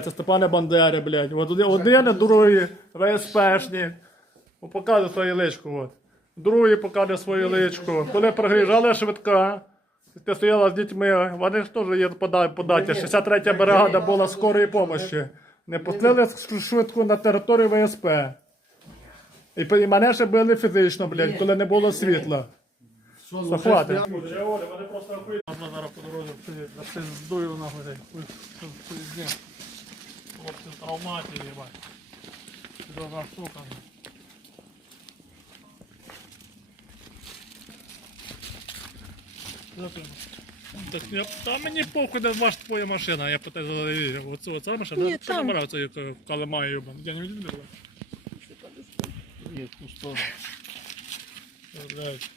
Це Степане Бандери, блядь. От один, один другий ВСПшник. О, Показує свою личку. От. Другий показує свою личку. Коли приїжджала швидка, ти стояла з дітьми, вони ж теж є пода- податі. 63-я бригада була скорої допомоги. Не пустили швидку на територію ВСП. І, мене ще били фізично, блядь, коли не було світла. Захвати. Вони просто охуєнно. Можна зараз по дорозі все здую нахуй. Дай. Хуй, хуй, хуй, ні. Хлопці в травматі, їбать. Серйозна штука. Так, я, та мені похуй, де ваш твоя машина, я питаю за оцю, оця машина, Ні, що там. номера це яка в Я не відбив. Є, пусто. Блядь.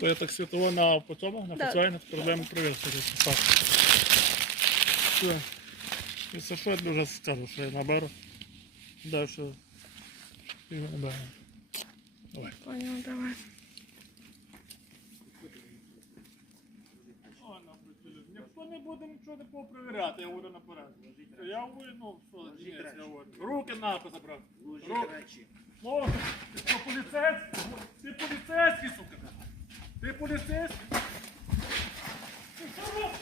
То я так світово на по цьому, на Да. офіціальних проблем провірити. Так. Все. Якщо що, я дуже скажу, що я наберу. Далі його наберу. Давай. Понял, давай. Ніхто не буде нічого не попровіряти, я говорю наперед. Я говорю, ну, що я говорю. Руки нахуй забрав. Руки. Ну, ти що, поліцейський? Ти поліцейський, сука. Ти поліцейський? Ти що робиш?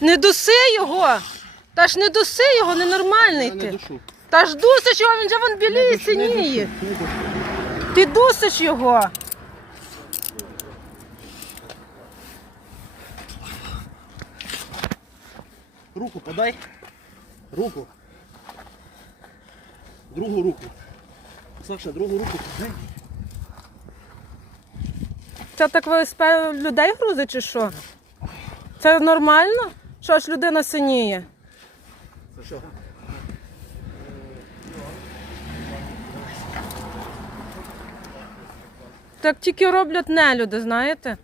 Не дуси його! Та ж не дуси його, ненормальний ти. Та ж дусиш його, він же вон біліє синіє. Ти дусиш його. Руку подай. Руку. Другу руку. Саша, другу руку подай. Це так ВСП людей грузить чи що? Це нормально? Що ж людина синіє? Що? Так тільки роблять нелюди, знаєте?